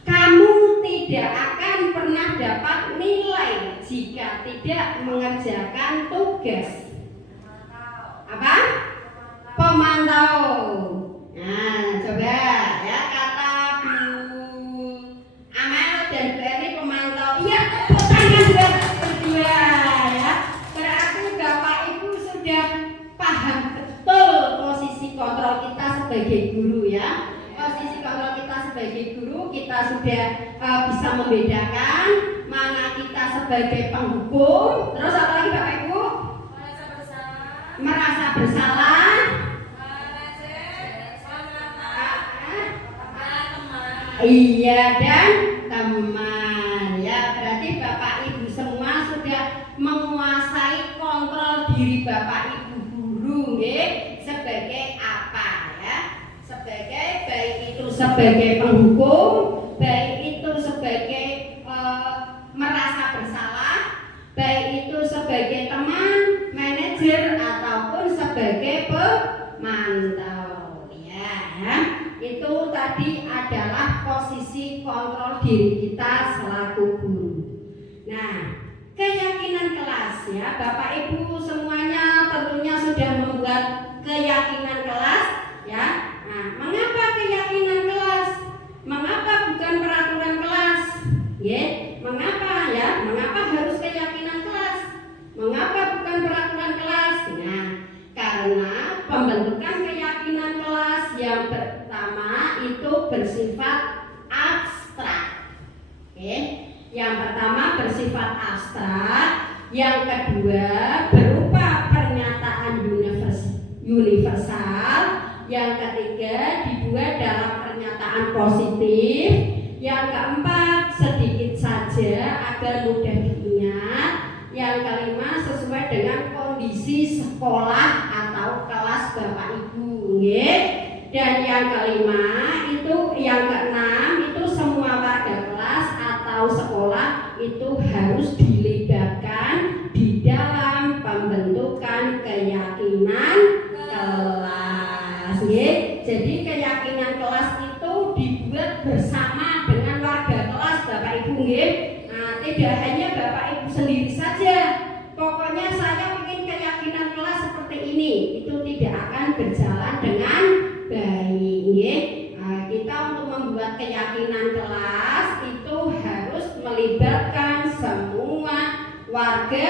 Kamu tidak akan pernah dapat nilai jika tidak mengerjakan tugas apa? Pemantau. Nah, coba ya kata Bu Amel dan Bu Erni pemantau. Iya, tepuk tangan buat berdua ya. Berarti Bapak Ibu sudah paham betul posisi kontrol kita sebagai guru ya. Posisi kontrol kita sebagai guru, kita sudah bisa membedakan mana kita sebagai penghukum. Terus apa lagi Bapak Ibu? Merasa bersalah. Iya, dan teman ya. Berarti Bapak Ibu semua sudah menguasai kontrol diri Bapak Ibu guru nggih, sebagai apa ya? Sebagai baik itu sebagai penghukum, baik itu sebagai merasa bersalah, baik itu sebagai teman, manajer ataupun sebagai pemantau ya. Itu tadi adalah posisi kontrol diri kita selaku guru. Nah, keyakinan kelas ya, Bapak Ibu semuanya tentunya sudah membuat keyakinan kelas ya. Nah, mengapa keyakinan kelas? Mengapa bukan peraturan kelas? Ya, mengapa ya? Mengapa harus keyakinan kelas? Mengapa bukan peraturan kelas? Nah, karena pembentukan keyakinan kelas yang pertama itu bersifat abstrak. Oke. Yang pertama bersifat abstrak, yang kedua berupa pernyataan universal, yang ketiga dibuat dalam pernyataan positif, yang keempat sedikit saja agar mudah diingat, yang kelima sesuai dengan kondisi sekolah atau kelas Bapak Ibu, dan yang kelima itu, yang keenam itu semua warga kelas atau sekolah itu harus dilibatkan di dalam pembentukan keyakinan bersama dengan warga kelas Bapak Ibu nggih. Nah, tidak hanya Bapak Ibu sendiri saja. Pokoknya saya ingin keyakinan kelas seperti ini itu tidak akan berjalan dengan baik nggih. Nah, kita untuk membuat keyakinan kelas itu harus melibatkan semua warga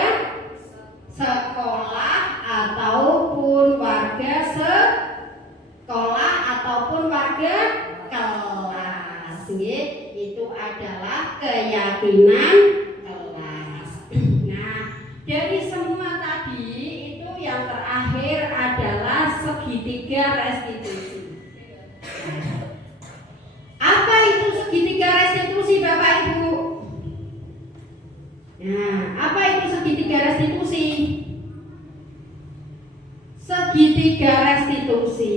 sekolah ataupun warga sekolah ataupun warga kelas nggih. Itu adalah keyakinan kelas. Nah, dari semua tadi itu yang terakhir adalah segitiga restitusi. Apa itu segitiga restitusi Bapak Ibu? Nah, apa itu segitiga restitusi? Segitiga restitusi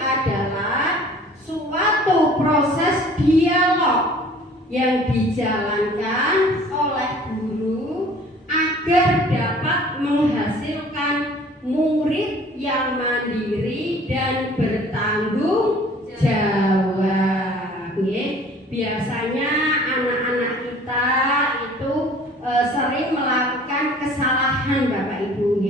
adalah suatu proses dialog yang dijalankan oleh guru agar dapat menghasilkan murid yang mandiri dan bertanggung jawab. Biasanya anak-anak kita itu sering melakukan kesalahan Bapak Ibu.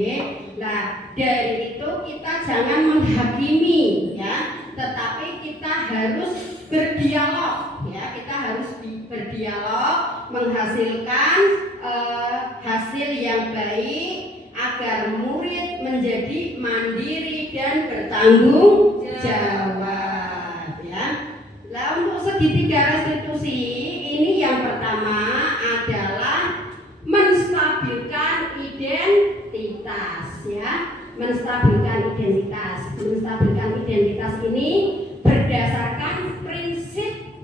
Nah, dari itu kita jangan menghakimi ya, tetapi kita harus berdialog ya, kita harus berdialog menghasilkan hasil yang baik agar murid menjadi mandiri dan bertanggung jawab ya. Nah, untuk segitiga restitusi ini yang pertama adalah menstabilkan identitas ya, menstabilkan identitas. Menstabilkan identitas ini berdasarkan prinsip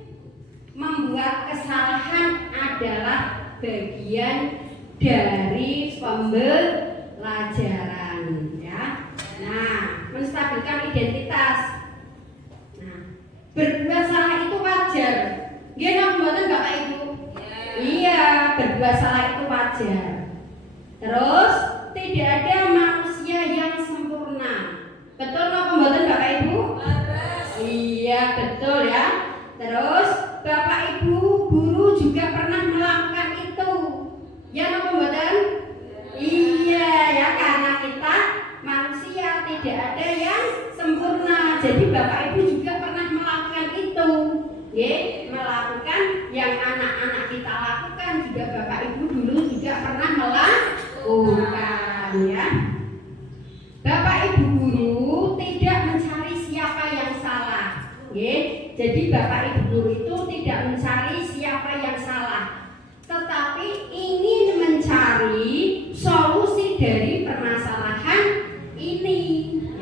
membuat kesalahan adalah bagian dari pembelajaran ya. Nah, menstabilkan identitas. Nah, berbuat salah itu wajar. Nggih mboten Bapak Ibu? Iya, berbuat salah itu wajar. Terus tidak ada manusia yang sempurna. Betul napa mboten Bapak Ibu? Iya, betul ya. Terus Bapak Ibu guru juga pernah melakukan itu. Ya napa mboten? Iya ya, karena kita manusia tidak ada yang sempurna. Jadi Bapak Ibu juga pernah melakukan itu. Melakukan yang anak-anak kita lakukan juga Bapak Ibu dulu juga pernah melakukan ya. Bapak Ibu guru tidak mencari siapa yang salah. Jadi Bapak Ibu guru itu tidak mencari siapa yang salah, tetapi ingin mencari solusi dari permasalahan ini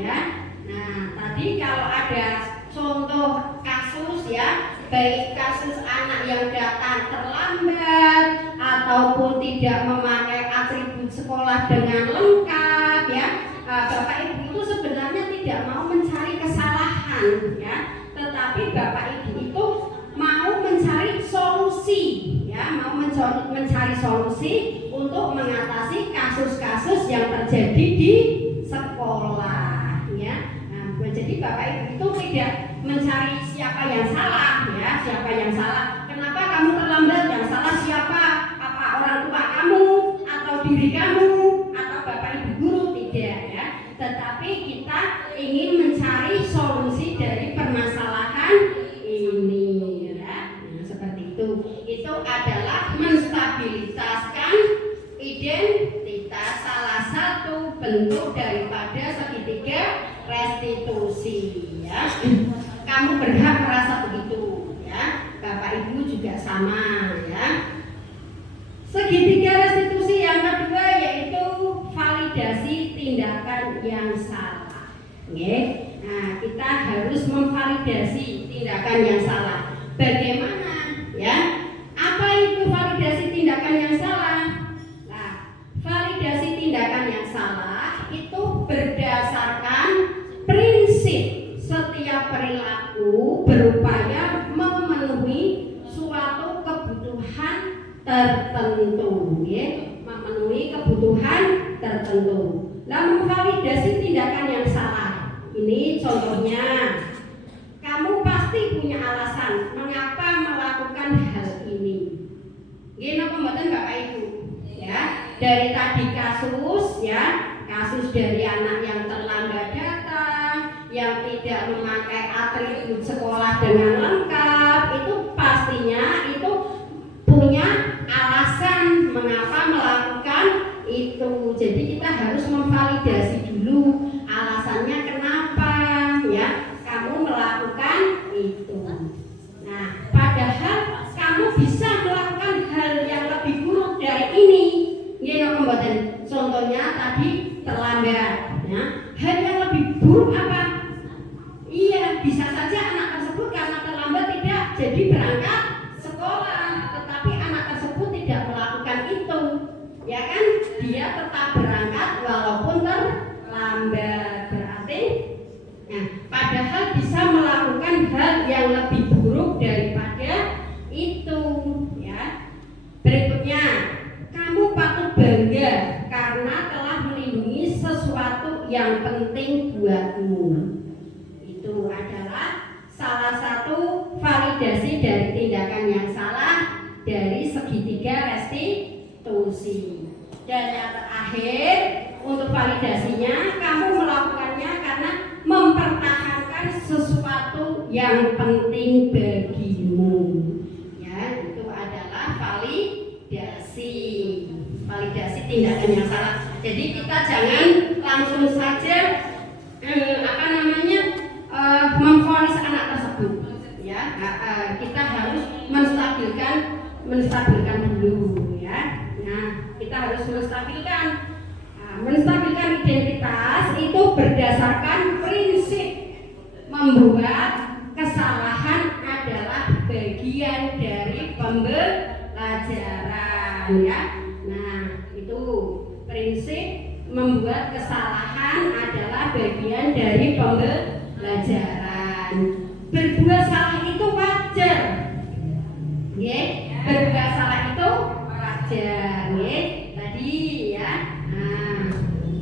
ya. Nah, tadi kalau ada contoh kasus ya, baik kasus anak yang datang terlambat ataupun tidak memakai atribut sekolah dengan lengkap ya, Bapak Ibu itu sebenarnya tidak mau mencari kesalahan ya, tetapi Bapak Ibu itu mau mencari solusi ya, mau mencari solusi untuk mengatasi kasus-kasus yang terjadi di sekolah ya. Nah, jadi Bapak Ibu itu tidak mencari siapa yang salah ya, siapa yang salah. Kenapa kamu terlambat? Yang salah siapa? Apa orang tua kamu atau diri kamu atau Bapak Ibu guru? Tidak ya. Tetapi kita ingin mencari solusi dari permasalahan ini ya. Nah, seperti itu. Itu adalah menstabilitaskan identitas, salah satu bentuk daripada segitiga restitusi ya. Kamu berhak merasa begitu ya, Bapak Ibu juga sama ya. Segitiga restitusi yang kedua yaitu validasi tindakan yang salah. Nah, kita harus memvalidasi tindakan yang salah. Bagaimana ya? Apa itu validasi tindakan yang salah? Nah, validasi tindakan yang salah itu berdasarkan prinsip setiap perilaku berupaya memenuhi suatu kebutuhan tertentu ya, memenuhi kebutuhan tertentu. Nah, memvalidasi tindakan yang salah ini contohnya, kamu pasti punya alasan mengapa Nggih napa mboten Bapak Ibu? Ya, dari tadi kasus ya, kasus dari anak yang terlambat datang, yang tidak memakai atribut sekolah dengan lengkap, itu pastinya itu punya alasan mengapa melakukan itu. Jadi kita harus memvalidasi dulu alasannya kenapa ya kamu melakukan itu. Nah, padahal kamu bisa melakukan hal yang lebih buruk dari ini. Nggih mboten. Contohnya tadi terlambat ya. Hal yang lebih buruk apa? Iya, bisa saja anak tersebut karena terlambat tidak jadi berangkat sekolah, tetapi anak tersebut tidak melakukan itu. Ya kan? Dia tetap berangkat walaupun terlambat. Berarti nah, padahal bisa melakukan hal yang lebih buruk daripada itu ya. Berikutnya, kamu patut bangga karena telah melindungi sesuatu yang penting buatmu. Itu adalah salah satu validasi dari tindakan yang salah dari segitiga restitusi. Dan yang terakhir, untuk validasinya kamu melakukannya karena mempertahankan sesuatu yang penting bagimu. Ya, itu adalah validasi tindakan yang salah. Jadi kita jangan langsung saja memvonis anak tersebut. Ya, kita harus menstabilkan dulu ya. Nah, kita harus menstabilkan identitas itu berdasarkan prinsip membuat kesalahan adalah bagian dari pembelajaran ya. Nah, itu prinsip membuat kesalahan adalah bagian dari pembelajaran. Berbuat salah itu wajar. Nggih, berbuat salah itu wajar, nggih. Tadi ya. Nah,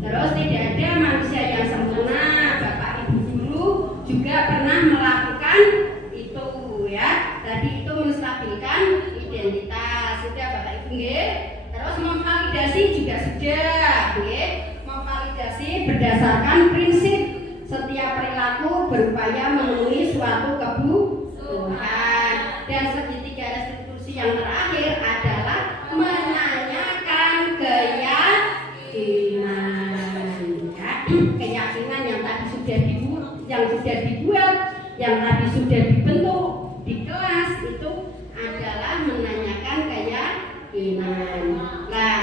terus tidak ada manusia yang sempurna. Bapak Ibu guru juga pernah melakukan itu ya. Tadi itu menstabilkan identitas. Sudah Bapak Ibu nggih. Terus memvalidasi juga sudah, nggih. Memvalidasi berdasarkan prinsip setiap perilaku berupaya memenuhi suatu kebutuhan. Dan segitiga restitusi yang terakhir adalah menanyakan keyakinan ya. Keyakinan yang tadi sudah dibuat, yang tadi sudah dibentuk di kelas itu adalah menanyakan keyakinan. Nah,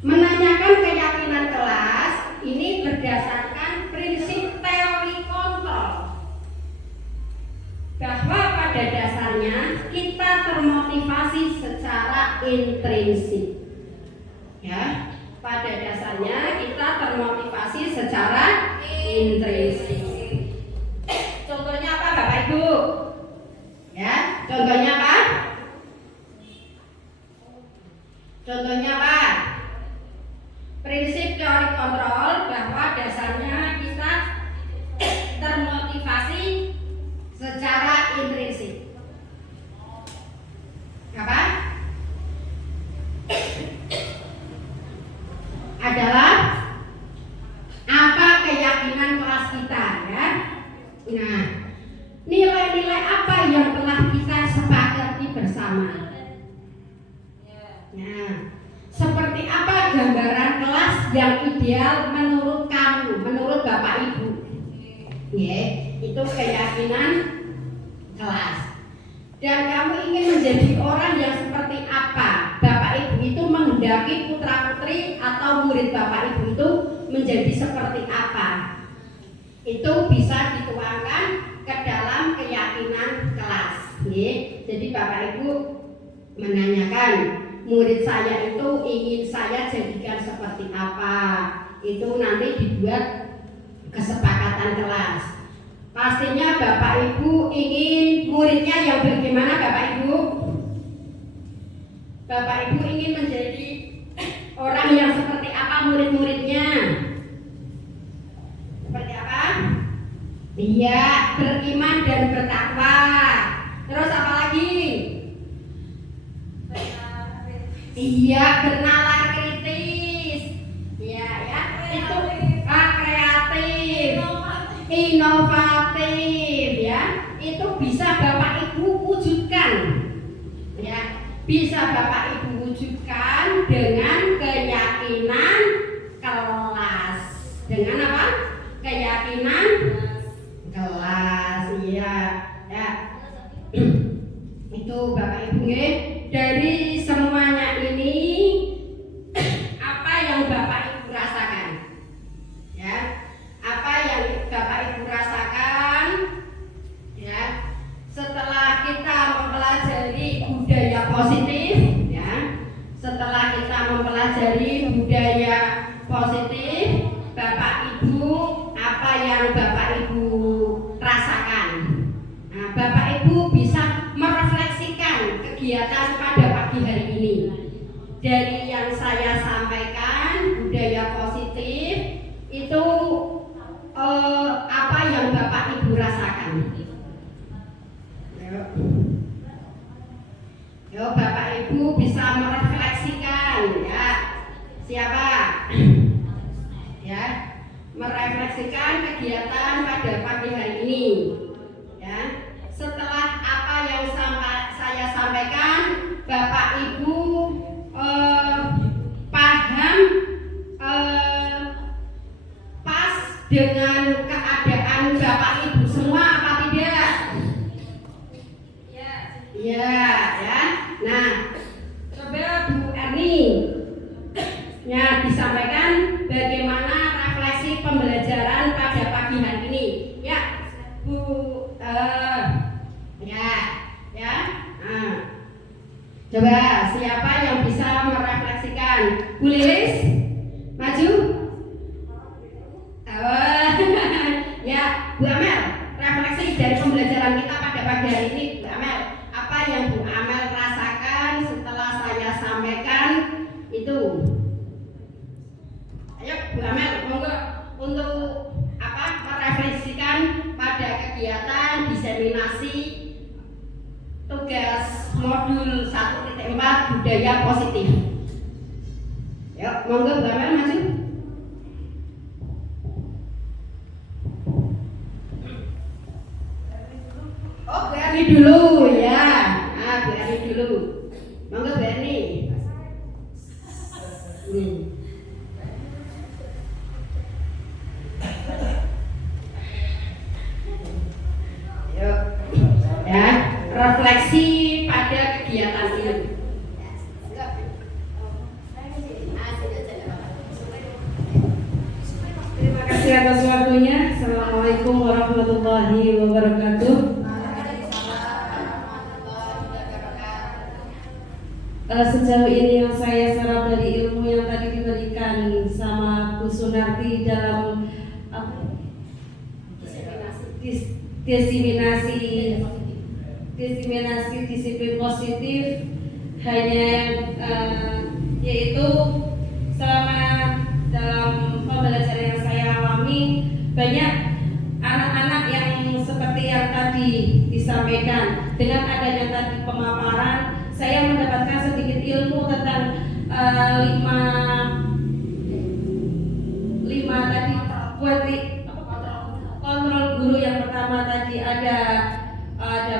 menanyakan keyakinan kelas ini berdasarkan prinsip teori kontrol, bahwa pada dasarnya kita termotivasi secara intrinsik. Ya, pada dasarnya kita termotivasi secara intrinsik. Contohnya apa Bapak Ibu? Ya, contohnya apa? Contohnya apa? Prinsip teori kontrol bahwa dasarnya kita termotivasi secara intrinsik. Apa? Adalah apa keyakinan kelas kita ya. Nah, nilai-nilai apa yang telah kita sepakati bersama. Nah, seperti apa gambaran kelas yang ideal menurut kamu, menurut Bapak Ibu? Ya, itu keyakinan kelas. Dan kamu ingin menjadi orang yang seperti apa? Bapak Ibu itu menghendaki putra-putri atau murid Bapak Ibu itu menjadi seperti apa? Itu bisa dituangkan ke dalam keyakinan kelas. Ya, jadi Bapak Ibu menanyakan, murid saya itu ingin saya jadikan seperti apa? Itu nanti dibuat kesepakatan kelas. Pastinya Bapak Ibu ingin muridnya yang bagaimana Bapak Ibu? Bapak Ibu ingin menjadi orang yang seperti apa murid-muridnya? Seperti apa? Iya, beriman dan bertakwa. Terus apa lagi? Iya, bernalar kritis. Iya ya, itu kreatif, inovatif ya. Itu bisa Bapak Ibu wujudkan. Ya, bisa Bapak Ibu wujudkan dengan keyakinan kelas. Dengan apa? Keyakinan kelas. Iya, ya. Itu Bapak Ibu ya. Dari semuanya ini apa yang Bapak Ibu rasakan? Ya. Apa yang Bapak Ibu rasakan? Ya. Setelah kita mempelajari budaya positif, ya. Setelah kita mempelajari budaya positif, Bapak Ibu apa yang Bapak Ibu rasakan? Nah, Bapak Ibu bisa merefleksikan kegiatan pada pagi hari ini. Dari yang saya sampaikan, budaya positif itu apa yang Bapak Ibu rasakan? Yo, Bapak Ibu bisa merefleksikan ya. Siapa? Ya, merefleksikan kegiatan pada pagi hari ini. Ya. Setelah apa yang saya sampaikan, Bapak Ibu paham pas dengan keadaan Bapak Ibu semua apa tidak? Ya, ya. Nah, coba Bu Erni ya disampaikan bagaimana refleksi pembelajaran pada pagi hari ini. Ya, Bu ya. Nah, coba siapa yang bisa merefleksikan? Bu Lilis, maju. Ya, Bu Amel, refleksi dari pembelajaran kita pada pagi hari ini, Bu Amel. Apa yang Bu Amel rasakan setelah saya sampaikan itu? Ayo Bu Amel, monggo untuk apa? Merefleksikan pada kegiatan diseminasi tugas modul 1.4 budaya positif. Yuk, monggo Bu Amel maju. Oh, Bu Erni dulu ya. Nah, Bu Erni dulu. Monggo Bu Erni. Yuk. Ya, refleksi pada kegiatan ini. Terima kasih atas waktunya. Assalamualaikum warahmatullahi wabarakatuh. Sejauh ini yang saya serap dari ilmu yang tadi diberikan sama Bu Sunarti dalam diseminasi disiplin positif hanya yaitu selama dalam pembelajaran yang saya alami banyak anak-anak yang seperti yang tadi disampaikan. Dengan adanya tadi pemaparan, saya mendapatkan sedikit ilmu tentang lima tadi kontrol guru. Yang pertama tadi ada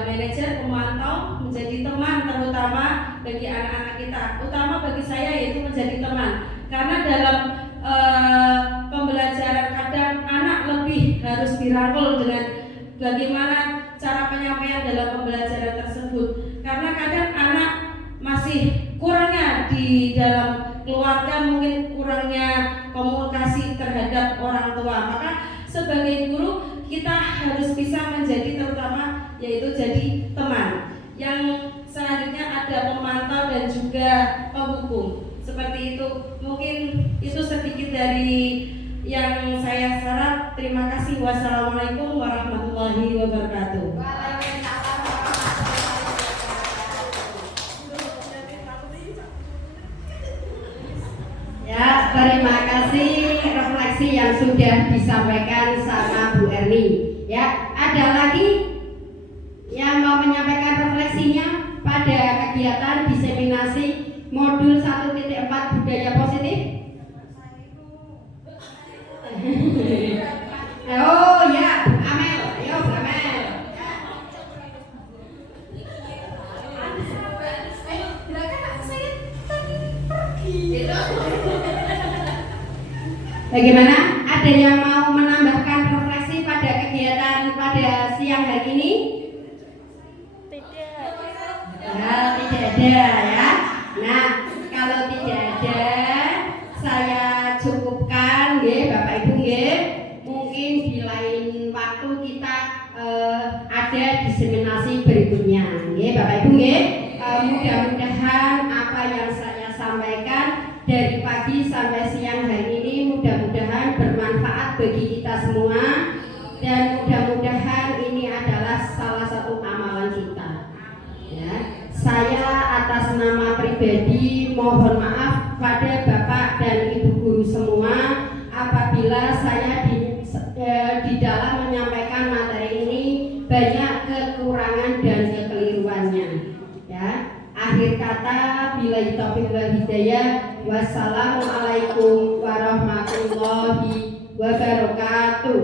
manajer, pemantau, menjadi teman, terutama bagi anak-anak kita. Utama bagi saya yaitu menjadi teman, karena dalam pembelajaran kadang anak lebih harus dirangkul dengan bagaimana cara penyampaian dalam pembelajaran tersebut, karena kadang anak masih kurangnya di dalam keluarga, mungkin kurangnya komunikasi terhadap orang tua. Maka sebagai guru kita harus bisa menjadi terutama yaitu jadi teman. Yang selanjutnya ada pemantau dan juga penghukum. Seperti itu, mungkin itu sedikit dari yang saya serap. Terima kasih. Wassalamualaikum warahmatullahi wabarakatuh. Ya, terima kasih refleksi yang sudah disampaikan sama Bu Erni. Ya, ada lagi yang mau menyampaikan refleksinya pada kegiatan diseminasi modul 1.4 1.4 budaya positif? Oh ya, Bu Amel, ayo Bu Amel. Bagaimana? Ada yang mau menambahkan refleksi pada kegiatan pada siang hari ini? Ya, tidak ada ya. Nah, kalau tidak ada, saya cukupkan ya Bapak Ibu ya. Mungkin di lain waktu kita ada diseminasi berikutnya ya Bapak Ibu ya. Mudah-mudahan apa yang saya sampaikan dari pagi sampai siang hari ini mudah-mudahan bermanfaat bagi kita semua, dan mudah-mudahan ini adalah salah satu amalan kita ya. Saya atas nama pribadi mohon maaf pada Bapak dan Ibu guru semua apabila saya di dalam menyampaikan materi ini banyak kekurangan dan kekeliruannya ya. Akhir kata, billahi taufiq wal hidayah. Wassalamualaikum warahmatullahi wabarakatuh.